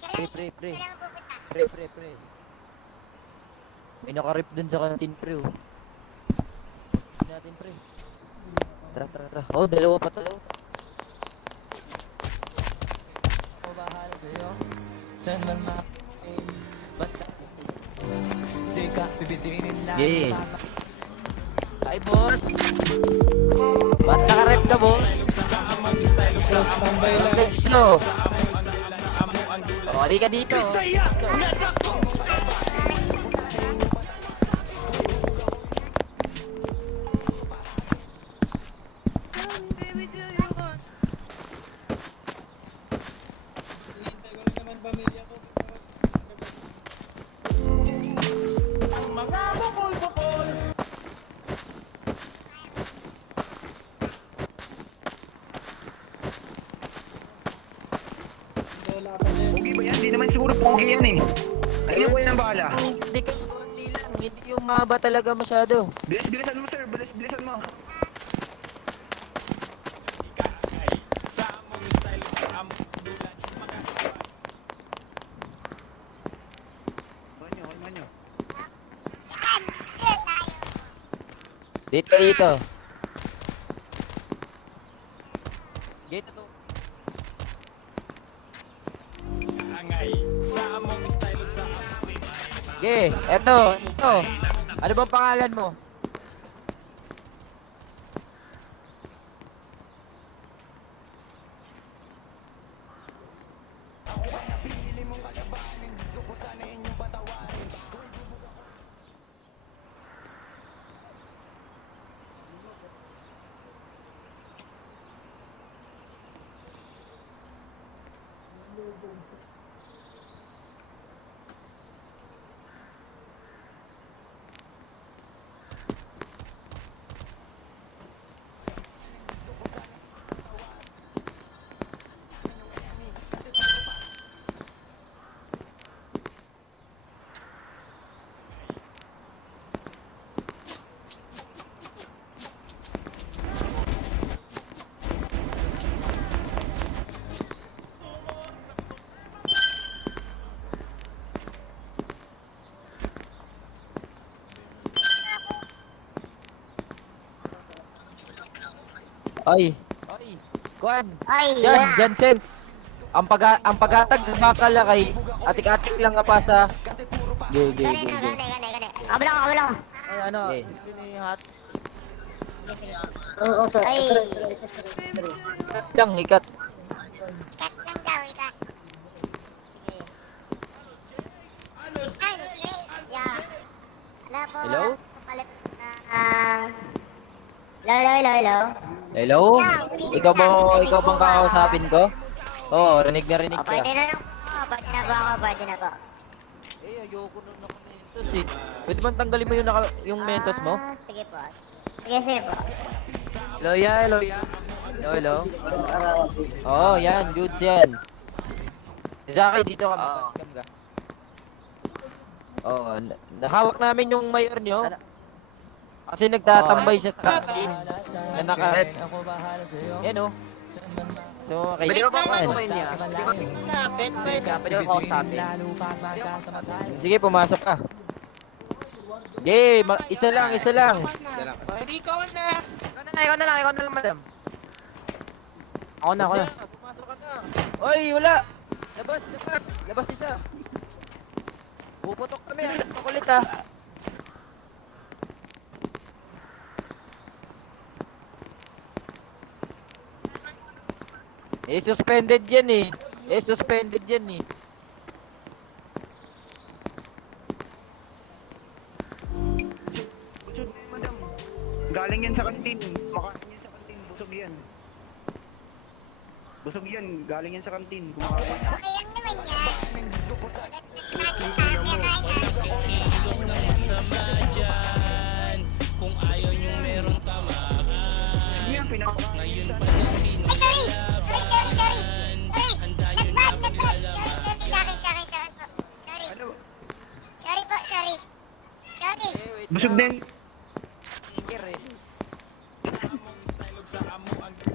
Pre. Pre. May nakarip dun sa kantin, pre, oh. Gusto natin, pre. Tara. Oh, dalawa pa sa loob. Ako bahala sa'yo. Saan man basta. Di ka bibitinin lang. Yeah. Hi, boss. Ba't nakarip ka, boss? Stage slow. Oh, ka dito. Pogi ba yan? Hindi naman siguro pogi yan eh. Ayun ko yan ang bahala. Hindi ka konti lang. Hindi yung mahaba talaga masyado. Bilisan mo sir, bilisan mo. Manyo. Dito. Dito to. Eto. Ano bang pangalan mo? Ay. Kuan. Jansen. Ang paghatag sa bakala kay atik-atik lang nga pa sa. Gani. Ablang. Ay, ano, Okay. hinihat. Oo, sir. Ay. Sir. Ikat. Ikat lang daw, ikat. Sige. Yeah. Wala po. Hello? Kapalit na, hello. Hello? Ikaw bang kakausapin ko? Oo, rinig ka. Pwede na lang po. Pwede na po. Eh, ayoko na naka-mentos eh. Pwede bang tanggalin mo yung mentos mo? Sige po. Sige po. Hello. Oo, yan. Goods yan. Zaki, dito ka. Cam ka. Oo, nahawak namin yung mayor nyo. Kasi nagtatambay siya sa kantin na naka-rep. Yan o. So, okay. Pwede ko ba kumain niya? Pwede ko kausapin. Sige, pumasok ka. Isa lang. Pwede ikaw na. Ikaw na lang, madam. Ako na. Pumasok ka na. Oy, wala. Labas isa. Puputok kami. Kulit ha. Suspended yan eh. Madam, galing yan sa kantin. Makain yan sa kantin. Busog yan. Galing yan sa kantin. Kumakain. Okay lang naman yan. Natin pa. Kung ayaw nyo meron tamaan. Sige yan, pinapakain. Ngayon pa Ay, sorry. Nag-bad. Sorry sa akin po. Sorry. Ano? Sorry. Busog din.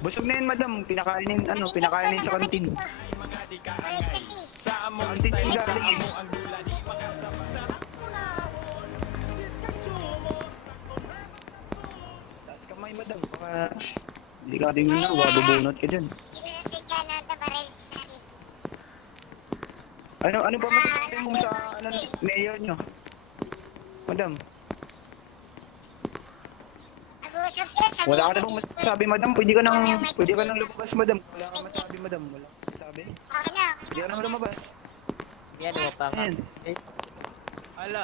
Busog na yan, madam. Pinakain sa kantin. Ulit kasi. Kantin yung galing. Taas kamay, madam. Baka hindi ka rin na, wabubunot ka dyan. Hindi na si Canada baril sari. Ano ba masasabi mo sa mayor nyo? Madam, Nag-uusap yan, sabi wala ka niya, na bang masasabi, madam? Pwede ka nang lumabas, madam. Wala ka masasabi, madam. Wala ka masasabi. Okay na, okay Hindi ka nang lumabas. Yan, mo pa nga. Ayan. Ala.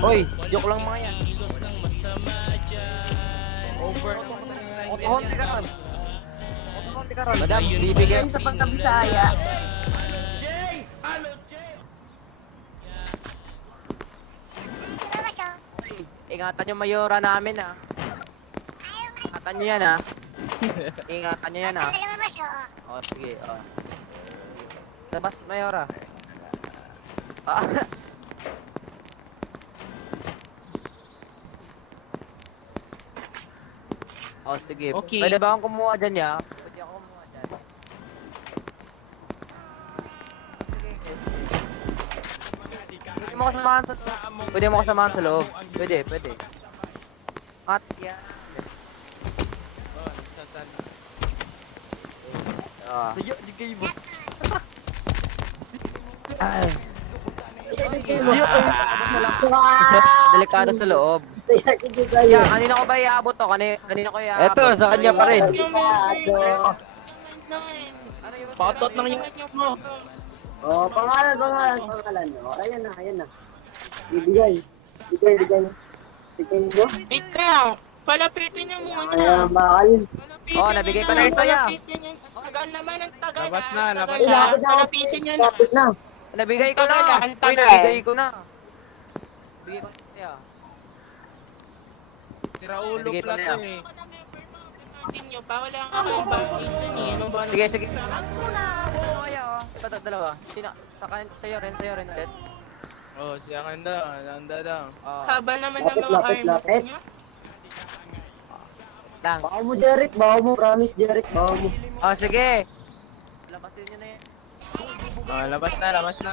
Hoy, joke lang mga yan. Over. Otohonte ka ron. Otohonte ka ron. Madam, bibigyan. Sa pagkabisaya. Lumabas, oh. Ingatan yung mayora namin ah. Ayaw nga. Ingatan nyo yan ah. Ingatan nyo yan ah. Basta lumabas, oo. O sige, o. Labas mayora. Ah. O sige. Okay. Pwede ba akong kumuha dyan ya? Pwede ako kumuha dyan. Pwede mo kasamahan sa Pwede mo kasamahan sa loob. Pwede. At yan. Ah. Sayo, di kayo mo. Ay. Delikado sa loob. Yeah, kanina ko ba iabot to? Kanina ko iabot. Eto, sa kanya pa rin. Patot ng yung mo. Oh, pangalan. Oh, ayan na. Bigay. Sige mo. Ikaw, palapitin niyo muna. Ayan, bakal. Palapitin Oh, nabigay ko na yung saya. Palapitin niyo. Tagal naman ang tagal. Labas na, labas Ay, na. lapit na ako. Palapitin niyo na. Lapit na. Nabigay ko na. Tagal, ang Uy, tagal. nabigay ko na. Nabigay ko na saya. Sira ulo Nabigay ko plat na yun yan. eh. Palapitin niyo pa. Wala nga kayong bakit yun eh. Ano ba? Sige. Oh, kaya oh. Ito, dalawa. Sa'yo rin ulit. Oh, siya kanda. Nanda daw. Oh, Haba naman ng mga Lapit. arms niyo. lang. Bawa mo, Jeric. Promise, Jeric. Bawa mo. Oh, sige. Labasin nyo na yan. Oh, labas na.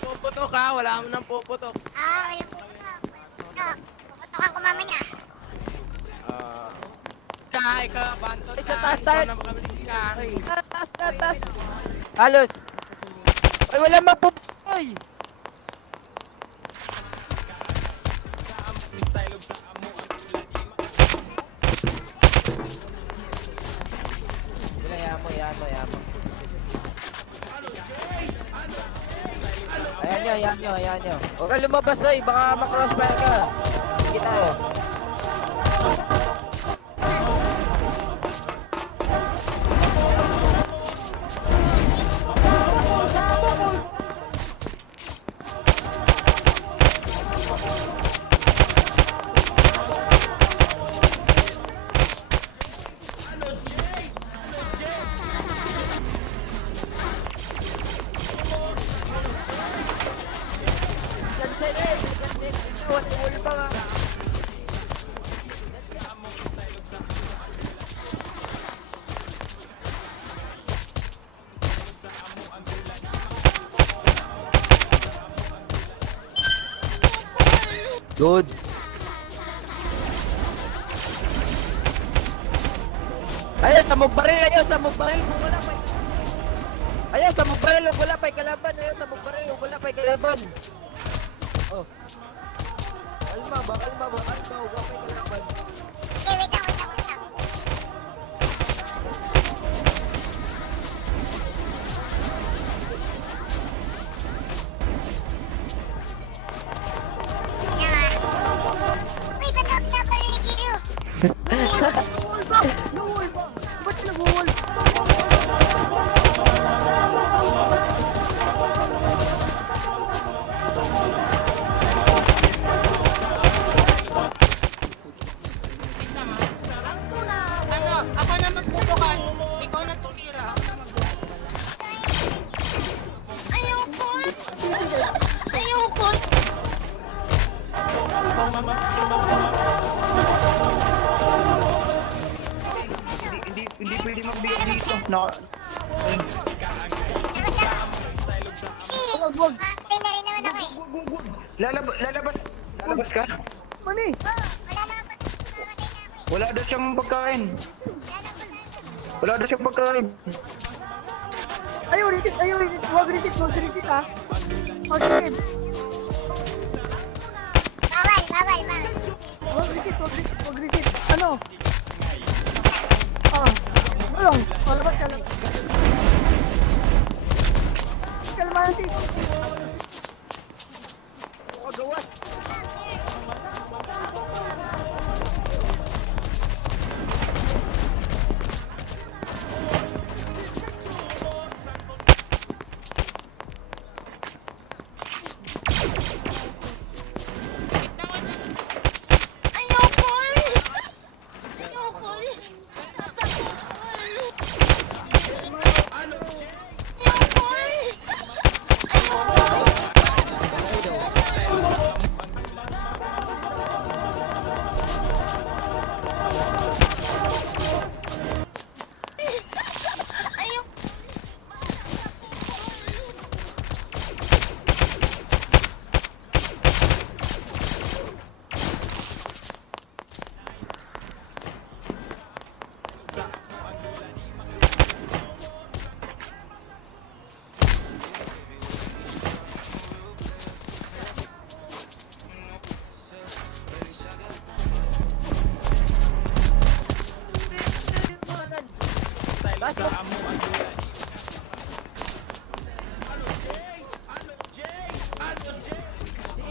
Puputok ha, wala mo nang puputok. Walang puputok. Puputokan ko mamaya. Ikaw, bantot Ay, sa ka. taas Ikaw tayo. na makabilis ka. Taas. Halos. Ay, wala mapupoy. Yan mo. Ayan nyo. Huwag ka lumabas doy, baka makrossfire ka. Sige tayo. Good. Ayaw, sa mugbaril. Kung wala pa. Ayaw, sa mugbaril. Kung wala pa'y kalaban. Oh. Kalma ba? Huwag pa'y kalaban. Okay, wait lang. Uy, ba't ako pinapalala ni Kiryu? Ano, ako na magbubukas. Ikaw na tumira. Ako na magbubukas. Ayoko. Hindi pwede magbigay dito. No. Labas ako. Wag. Patay na rin naman ako eh. Lalabas ka? Mani. Oo, wala na ako. Mamatay na ako eh. Wala daw siyang pagkain. Wala na ako. Wala daw siyang pagkain. Ayaw, reset. Wag reset ha. Wag reset. Bawal. Wag reset. Ano? Ulong. Labas ka lang. Kalmante. Ayoko!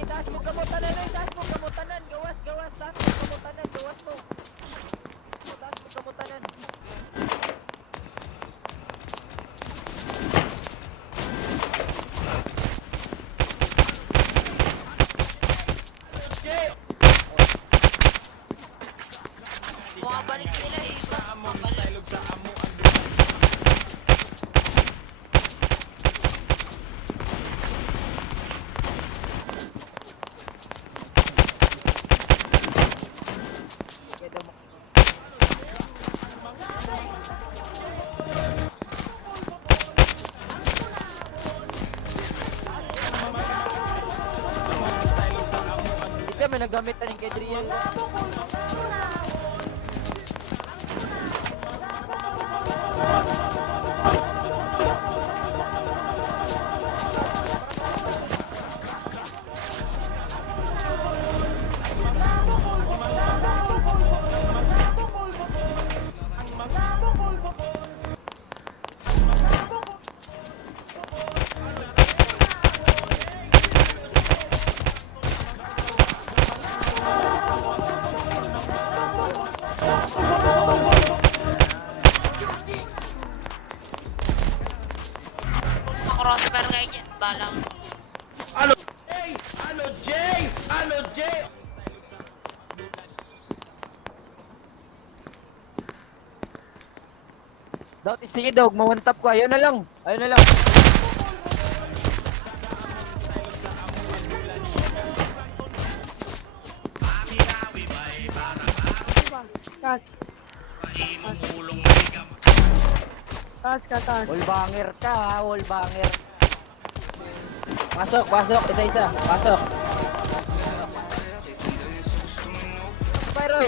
Taas mo kamutanan. Taas mo kamutanan. Gawas. Taas mo kamutanan. Gawas mo. Taas mo kamutanan. Bumabalik sila eh. Bumabalik. Ika, may nagamit na rin kay Drian. Crossbar kayo dyan. Balang. Dot, sige dog, mawantap ko. Ayun na lang. Taas. Wallbanger ka ha, wallbanger. Pasok, isa-isa. Pasok. Pyro.